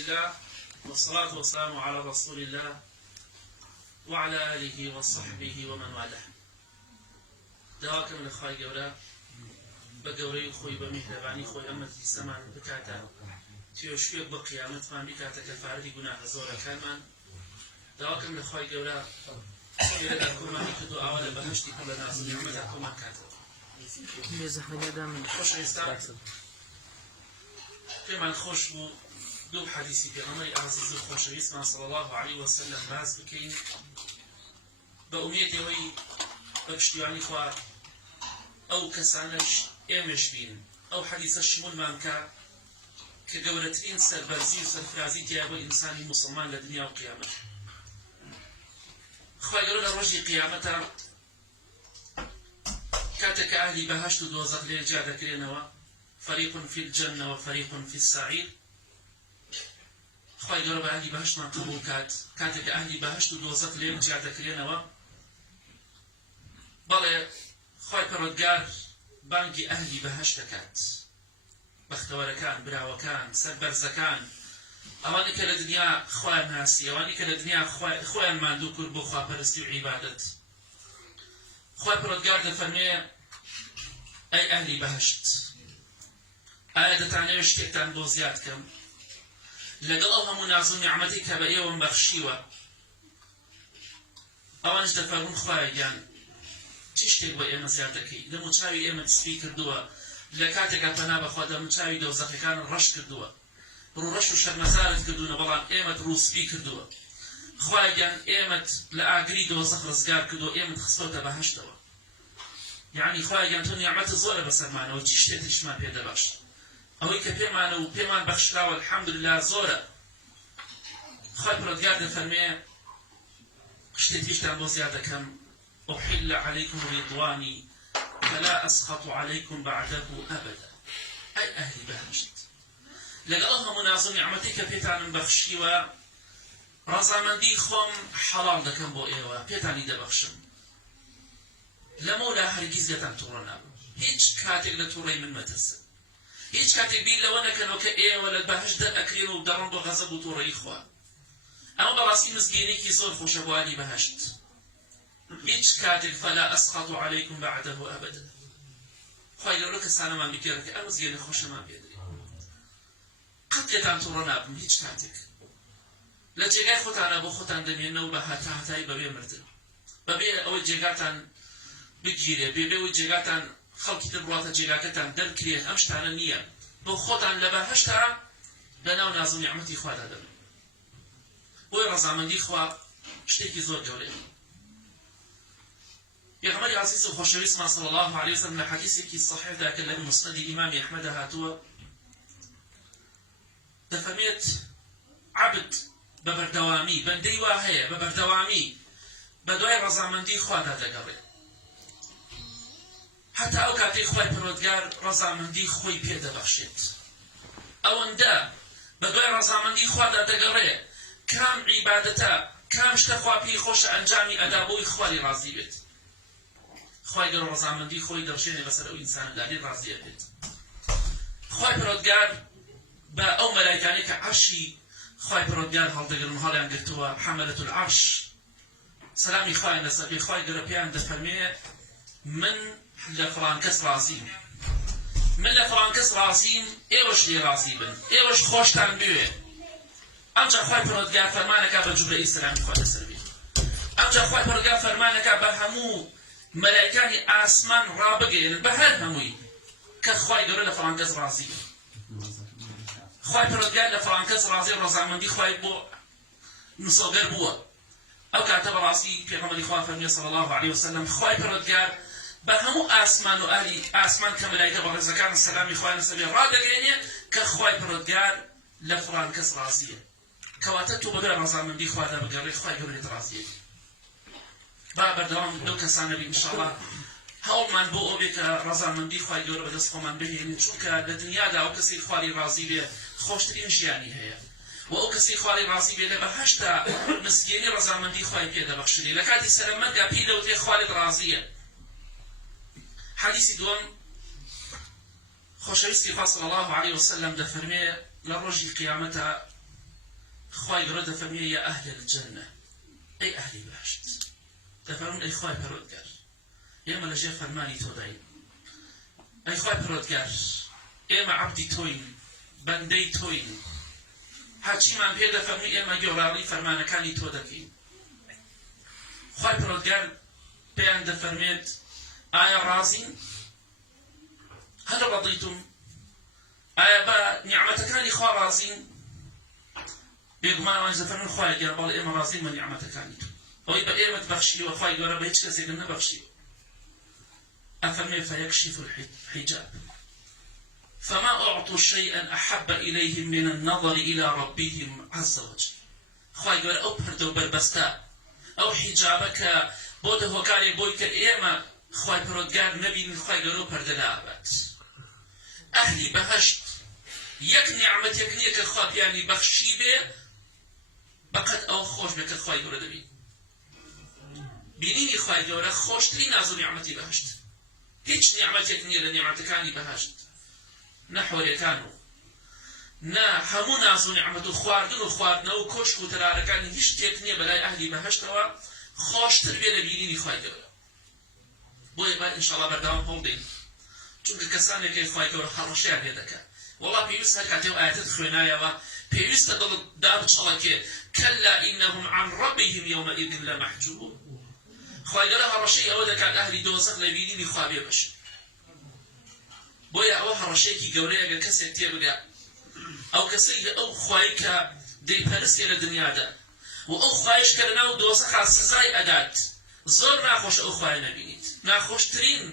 الله والصلاة والسلام على رسول الله وعلى آله وصحبه ومن والاه. دواك من الخاي جورا بجوري خوي بمهرباني خوي أمتي سمان بكاتا تيوشيو بقيامت من بكاتا كفاري جناح زورا كمان دواك من الخاي جورا يرجع كمان يكدو أول بهشتي كل ناس يعمل كمان كاتا. خوش إنسان كمان خوش دو حديثي في غمري عزيز الخوش اسمه صلى الله عليه وسلم باز بكين بأميتي وي بكشتيواني خوار أو كسانش إيمش بين أو حديث الشمول مانكا كجورتين سربرزي وسرفرازي تيابو إنساني مسلمان لدنيا وقيامة خواه يقولون الرجل قيامة كاتك أهلي بهشت دوزق للجادة كرينوا فريق في الجنة وفريق في السعير. خواه يقولون بأهلي بهشت من قبول كاتك أهلي بهشت دوزق للجادة كرينوا بله خواه پرودگار بانگی أهلي بهشت كات بختواركان براوكان سربرزكان اوانی که لدنیا خواه ناسی اوانی که لدنیا خواه ماندو کر بو خواه پرستی و عبادت خواه پرودگار دفرمي أي أهلي بهشت آية دتانيوش كتان بوزيات كم لقل هم نازل نعمتي كبئي ومبخشيوة اوانش دفرون خواه جان تشتك بو إيما سيادتكي دمو چاوي إيما تسبي كردوا لكاتك أبنا بخوا دمو چاوي دوزخي كان رش كردوا رو رش و شرمزارت كردونا بلان إيما رو سبي كردوا خواه جان إيما لآقري دوزخ رزقار كردوا إيما خصوتا بهشتوا يعني خواه جان تو نعمت زورة بسرمانا و تشتكش ما بيدا باش اوي كبيمانا و بيمان بخشلا والحمد لله زورة خواه پرودگار دفرمي شتتيش تنبو زيادة كم أحل عليكم رضواني فلا أسخط عليكم بعده أبدا أي أهل بهشت لقالها مناظم نعمتك بيتان بخشي و رزامندي خم حلال دكم بو إيوا بيتاني دبخشم لمولا هرگيز يتان تورنا هيج كاتك لتوري من متسن هيج كاتك بيل لوانا كانوا كإيوا للبهشت در أكرين ودرن بغزب وتوري إخوا أما براسي مزجيني كي زور خوشبواني بهشت هيج كاتك فلا أسخط عليكم بعده أبدا خواهي لك السنة ما بكيرك أمزجيني خوش ما بيدري قد يتان تورنا بم هيج كاتك لجيغاي خوتانا بو خوتان دمينو بهاتا هتاي ببي مردن ببي أول جيغاتان بگیره بێ جێگاتان خەڵکی تر بڕاتە جێگاکەتان دەرکرێت ئەم شتانە نییە بۆ خۆتان لە بەهەشتا لەناو نازڵ نیعمەتی خوادا دەبن بۆی ڕەزامەندی خوا شتێکی زۆر گەورەیە پێغەمبەری عەزیز و خۆشەویستمان صلی الله عليه وسلم لە حەدیثێکی صحیحدا کە لە مسنەدی ئیمامی ئەحمەدا هاتووە دەفەرمێت عەبد بە بەردەوامی بەندەی وا هەیە بە بەردەوامی بە دوای ڕەزامەندی خوادا دەگەڕێت حتى أو كاتي خوي پرودگار رضامندی خوي پیدا بخشید أوندا بدوی رضامندی خوا دا دگره کام عبادتا کام شتخوا پی خوش انجامی ادابوی خوالي راضی بید خوي در رضامندی خوي درشینه بسر او انسان داری راضی بید خوي پرودگار با او ملائکانی که عرشی خوي پرودگار هل دگرن هل انگرتوا حملة العرش سلامی خوي نسبی خوي در پیان دفرمی من لفلان كس راسيم من لفلان كس راسيم ايوش لي راسيبن ايوش خوشتان بيوه امجا خواه پرودگار فرمانكا بجبرائيل السلام خواه سربي امجا خواه پرودگار فرمانكا بهمو ملائكاني آسمان رابقين بهر هموي كخواه يقول لفلان كس راسيم خواه پرودگار لفلان كس راسيم رزامندي خواه بو نصغر بوا او كاتب راسي في غمالي خواه فرمي صلى الله عليه وسلم خواه پرودگار بهمو آسمان و اهلی آسمان كملائكة برزقان السلام إخوان السبيل رادة قينية كخواي پرودگار لفران كس رازية كواتتو ببرا رزامن دي خوادا بقري خواي قبرت رازية بابر دوام دو كسانا بي إن شاء الله هول من بو أوبك رزامن دي خواي قبر بدس خمان بهين چونك لدنيا دا أو كسي خوالي رازي بي خوشترين جياني هيا و أو كسي خوالي رازي بي لبهشتا مسيني رزامن دي خواي بيدا بخشري لكاتي سلامت قا بيدا وتي خوالي رازية حديث دوم خوشويستي صلى الله عليه وسلم دفرمي لرجل قيامتها خواهی گەورە دەفەرمێ یا ئەهل الجەنە ئەی ئەهلی بەهشت دەفەرمون ئەی خوای پەروەردگار ئێمە لەژێر فەرمانی تۆ داین ئەی خوای پەروەردگار ئێمە عەبدی تۆین بەندەی تۆین هەرچیمان پێ دەفەرمی ئێمە گۆڕاڕی فەرمانەکانی تۆ دەکەین خوای پەروەردگار پێیان دەفەرمێت ئایا ڕازین هەل ڕەضیتم ئایا بە نیعمەتەکانی خوا ڕازین بێگومان ئەوان دەفەرمن خوای گەورە بەڵێ ئێمە ڕازین بە نیعمەتەکانی تۆ ئەوەی بە ئێمەت بەخشیوە خوای گەورە بە هیچ کەسێکم نەبەخشیوە أفرمي فيكشف الحجاب فما أعطوا شيئا أحب إليهم من النظر إلى ربهم عز وجل خواهي قول أو بردو بربستا أو حجابك بوده وكاري بويك إيما خواهي برودقار نبي من خواهي قولو بردلابات أهلي بهشت يك نعمة يكنيك خواهي يعني بخشي بي بقد أو خوش بك خواهي قول دبي بینینی خوای گەورە خۆشترین ناز و نیعمەتی بەهشت هیچ نیعمەتێک نییە لە نیعمەتەکانی بەهشت نە حۆرەکان و نە هەموو ناز و نیعمەت و خواردن و خواردنەوە و کۆشک و تەرارەکانی هیچ شتێک نییە بەلای ئەهلی بەهشتەوە خۆشتر بێ لە بینینی خوای گەورە بۆیە با ئینشاڵڵا بەردەوام هەڵدەین چونکە کەسانێکی خوای گەورە هەڕەشەیان لێ دەکات وەڵا پێویست هەر کاتێ و ئاەتت خوێنایەوە پێویستە دڵت دابچەڵەکێ کەلا ئینەهم عن ربهم یومئذ لمحجوبون خوای گەورە هەڕەشەی ئەوە دەکات ئەهلی دۆزەخ لە بینینی خوا بێ بەشن بۆیە ئەوە هەڕەشەیەکی گەورەیە ئەگەر کەسێک تێبگا ئەو کەسەی ئەو خوای کە دەیپەرستێ لە دنیادا و ئەو خوایش کە لەناو دۆزەخا سزای ئەدات زۆر ناخۆش ئەو خوای نەبینیت ناخۆشترین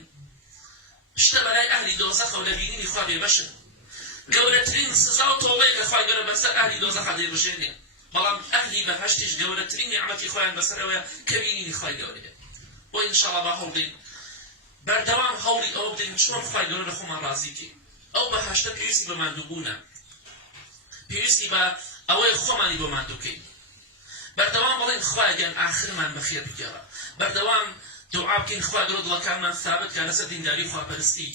شتە بەلای ئەهلی دۆزەخە و لە بینینی خوا بێ بەشن گەورەترین سزا و تۆڵەیە کە خوای گەورە بەسەر ئەهلی دۆزەخا دەیبژێنێ بەڵام ئەهلی بەهەشتیش گەورەترین نیعمەتی خۆیان بەسەرەوەیە کە بینینی خوای گەورەیە و ئینشاڵڵا با هەڵدەین بەردەوام هەوڵی ئەوە بدەین چۆن خوای گەورە لە خۆمان ڕازی بکەین ئەو بەهەشتە پێویستی بە ماندووبوونە پێویستی بە ئەوەی خۆمانی بۆ ماندوو بکەین بەردەوام بڵێن خوای گیان ئاخرمان بەخێر بگێڕە بەردەوام دوعا بکەین خوای گەورە دڵەکانمان ثابت کە لەسەر دینداری خواپەرستی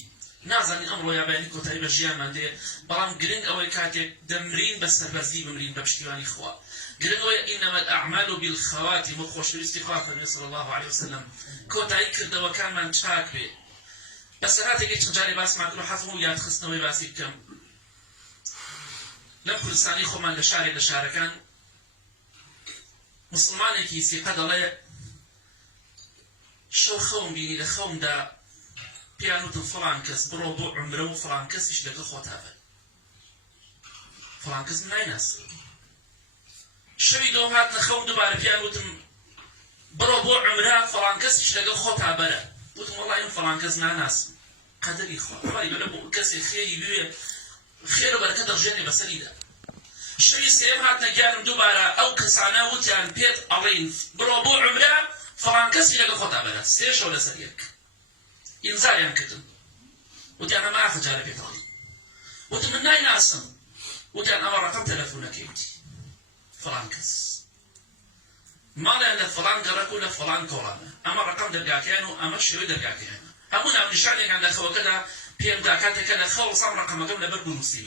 نازانین ئەمڕۆ یابانی کۆتایی بە ژیانمان دێ بەڵام گرنگ ئەوەی کاتێک دەمرین بە سەربەرزی بمرین بە پشتیوانی خوا گرنگ ئەوەیە ئینەمە الأعمال بالخواتیم و خۆشەویستی خوا فەرمێ صلی الله عليه وسلم کۆتایی کردەوەکانمان چاک بێ بەسەرهاتێکی چەند جارێ باسمان کرد و حەزم و یادخستنەوەی باسی بکەم لەم کوردستانی خۆمان لە شارێک لە شارەکان مسلمانێکی سیقە دەڵێ شەو خەوم بینی لە خەومدا پیان وتم فڵان کەس بڕۆ بۆ عومرە و فڵان کەسیش لەگەڵ خۆتا بەر فڵان کەس نایناسم شەوی دۆم هاتنە خەوم دووبارە پیان وتم بڕۆ بۆ عومرە فڵان کەسیش لەگەڵ خۆتا بەرە وتم وەڵڵی من فڵان کەس ناناسم قەدەری خوا وای بەلە بۆ کەسێک خێری بوێ خێر و بەرەکە دەڕژێنێ بەسەریدا شەوی سێم هاتنە گیانم دووبارە ئەو کەسانە وتیان پێت ئەڵێن بڕۆ بۆ عومرە فڵان کەسی لەگەڵ خۆتا بەرە سێ شەو لەسەر یەک ئینزاریان کردم وتیان ئەمە ئاخر جارە پێت ئەڵێن وتم من نایناسم وتیان ئەمە ڕەقەم تەلەفۆنەکەی وتی فڵان کەس ماڵیان لە فڵان گەڕەک و لە فڵان کۆڵانە ئەمە ڕەقەم دەرگاکەیان و ئەمە شێوەی دەرگاکەیانە هەموو ناونیشانێکان لە خەوەکەدا پێم دا کاتێکە لە خەوڵ سام ڕەقەمەکەم لەبەر بنووسی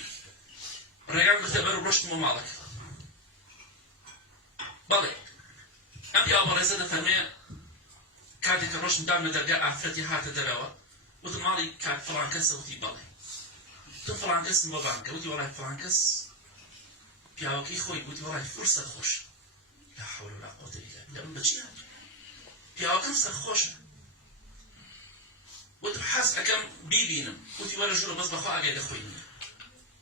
ڕێگان گرتە بەر و ڕۆشتم بۆ ماڵەکە بەڵێ ئەم پیاوە بەڕێزە دەفەرمێ کاتێککە ڕۆشتم دام لە دەرگا ئافرەتی هاتە دەرەوە وتم ماڵی کات فڵان کەسە وتی بەڵێ وتم فڵان کەسم بۆ بانکە وتی وەڵای فڵان کەس پیاوەکەی خۆی وتی وەڵای فرسەت خۆشە لا حول ولا قوة إلا بالله من بچی هاتوو پیاوەکەم سەرخۆشە وتم حەز ئەکەم بیبینم وتی وەرە ژوورە بەس بەخوا ئاگای لە خۆی نییە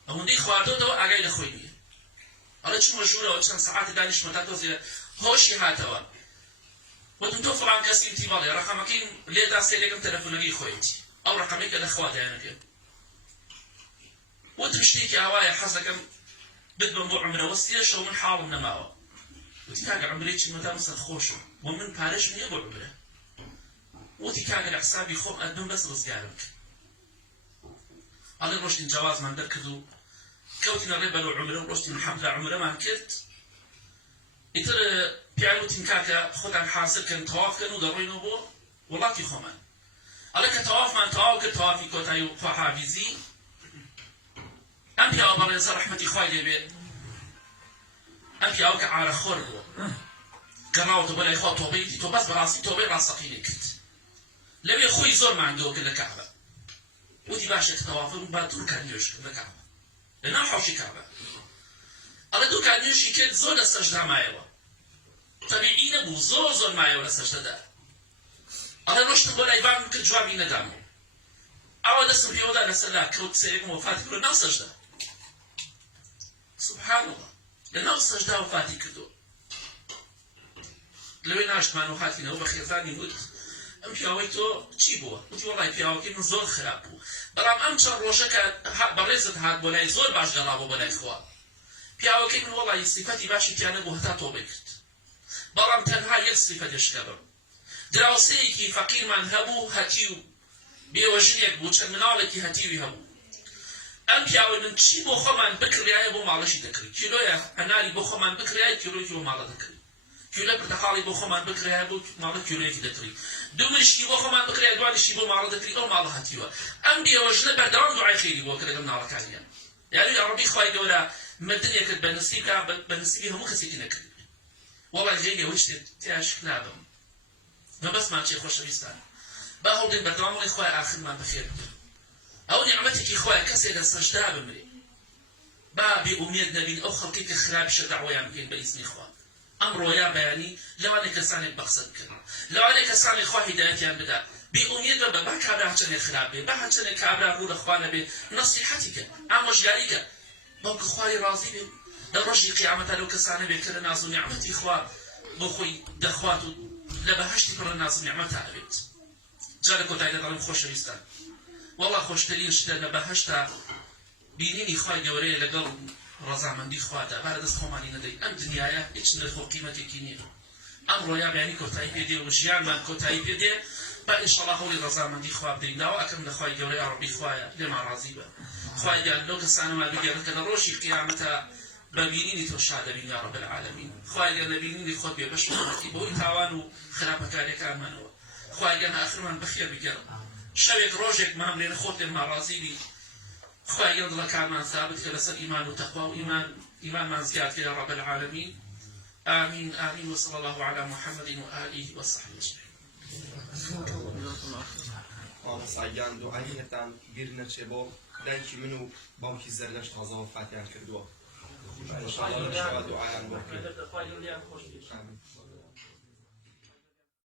ئەوەندەی خواردەوە ئاگای لە خۆی نییە ئەڵێ چوومە ژوورەوە چەند سەعاتی دانیشتمە تا تۆزێ هۆشی هاتەوە وتم تۆ فڵان کەسی وتی بەڵێ ڕەقەمەکەی لێدا سێرێکم تەلەفۆنەکەی خۆی وتی ئەو ڕەقەمەی کە لە خوا دایانەکەن وتم شتێکی ئاوایە حەز ئەکەم بتبم بۆ عومرەوە سێ شەو من حاڵم نەماوە وتی کاگە عومرەیەکی مەدام سەرخۆشم و من پارەشم نییە بۆ عومرە وتی کاگە لە حسابی خۆم ئەدەم بەس ڕزگارم کرد ئەڵێ ڕۆشتین جیاوازمان دەرکرد و کەوتینە ڕێ بەرەو عومرە و ڕۆشتین حەمدە عومرەمان کرد ئیتر پیان وتین کاکە خۆتان حاصل کەن تەواف کەن و دەڕۆینەوە بۆ وڵاتی خۆمان ئەڵێ کە تەوافمان تەواو کرد تەوافی کۆتایی و ئەم پیاوە بەڕێزە ڕەحمەتی خوای لێبێ ئەم پیاوە کە ئارەخۆر بووە گەڕاوەتە بۆ لای خوا تۆبەی تۆ بەس بەڕاستی تۆبەی ڕاستەقینەی کرد لەوێ خۆی زۆر ماندووە کرد لە کەعبە وتی باشێک تەوافم با دوو کات نوێژ کرد لە کەعبە لەناو حەوشی کەعبە ئەڵێ دوو کات نوێژی کرد زۆر لە سەجدا مایەوە تەبیعی نەبوو زۆر مایەوە لە سەجدەدا ئەڵێ ڕۆشتم بۆ لای بانم کرد جوابی نەدامەوە ئەوە دەستم پێوەدا لەسەر لا کەوت سەرێکم وەفاتی کرد ناو سەجدا سبحان الله لەناو سەجدا وەفاتی کردو لەوێ ناشتمان و هاتینەوە بە خێزانی وت ئەم پیاوەی تۆ چی بووە؟ وتی وەڵای پیاوەکەی من زۆر خراپ بوو بەڵام ئەم چەند ڕۆژە کە بەڕێزت هات بۆ لای زۆر باش گەڕابوو بۆ لای خوا پیاوەکەی من وەڵای سیفەتی باشی تیا نەبوو هەتا تۆبەی کرد بەڵام تەنها یەک سیفەتیش کەبم دراوسەیەکی فەقیرمان هەبوو هەتی و بێوەژنێک بوو چەند مناڵێکی هەتیوی هەبوو ئەم پیاوەی من چی بۆ خۆمان بکڕایە بۆ ماڵەشی دەکرد کیلۆیە هەناری بۆ خۆمان بکڕایە کیلۆیەکی بۆ ماڵە دەکرد کیلۆ پرتەقاڵی بۆ خۆمان بکڕایە بۆ ماڵە کیلۆیەکی دەکرد دوو مریشکی بۆ خۆمان بکڕایە دوانیشی بۆ ماڵە دەکرد ئەو ماڵە هەتیوە ئەم بێوەژنە بەردەوام دوعای خێری بۆ کرد لەگەڵ مناڵەکانیان یاری یا ڕەبی خوای گەورە مردنێکت بە نسیبکە بە نسیبی هەموو کەسێکی نەکرد وەڵای جێگە هیچ شتێک تیاشک نابم مەبەستمان چێ خۆشەویستان با هەوڵێن بەردەوام بڵێ خوای ئاخرمان بەخێر بکە ئەو نیعمەتێکی خوای کەسێک لە سەجدا بمرێ با بێئومێد نەبین ئەو خەڵکی کە خراپیشە داوایان بکەین بە ئیسمی خوا ئەمڕۆ یا بەیانی لەوانەیە کەسانێک بەخسەت بکەن لەوانەیە کەسانێک خوا هیدایەتیان بدا بێئومێد بە با کابرا هەچەندێک خراپ بێ با هەچەندێک کابرا ڕوو لە خوا نەبێ نەسیحەتی کە ئامۆژگاری کە بەڵکو خوای ڕازی بێ لە ڕۆژی قیامەتە لەو کەسانە بێت کە لە ناز و نیعمەتی خوا بۆ خۆی دەخوات و لە بەهەشتی پڕ لە ناز و نیعمەتە ئەبێت جا لە کۆتایی دەڵێم خۆشەویستان وەڵا خۆشترین شتە لە بەهەشتا بینینی خوای گەورەیە لەگەڵ ڕەزامەندی خوادا بارە دەست خۆمانی نەدەین ئەم دنیایە هیچ نرخ و قیمەتێکی نییە ئەمڕۆ یا بەیانی کۆتایی پێدێ و ژیانمان کۆتایی پێدێ با ئینشەڵڵا هەوڵی ڕەزامەندی خوا بدەین داوا ئەکەم لە خوای گەورەی ڕەبی خوایە لێمان ڕازی بە خوای گەورە لەو کەسانەمان بگێڕن کە لە ڕۆژی قیامەتە ببینینی تۆ شادەبین یا رب العالمین خوای گەورە لەبینینی خۆت بێبەش بڵێتی بۆی تاوان و خراپەکاریەکانمانەوە خوای گەورە ئاخرمان بەخێر بگەڕن شەوێک ڕۆژێک مامرێنە خۆت لێمان ڕازی بی خوای گەورە دڵەکانمان ثابت کە لەسەر ئیمان و تەقوا و ئیمانمان زیاد کە یا رب العالمین آمین آمین وصلى الله على محمد وآله وصحبه أجمعين. ئەڵە ساگیان دوعایەتان بیر نەچێ بۆ دایکی من و باوکی زەرلەش تازە وەفاتیان کردووە. ئینشەڵڵا دوعایان بۆ بکەین.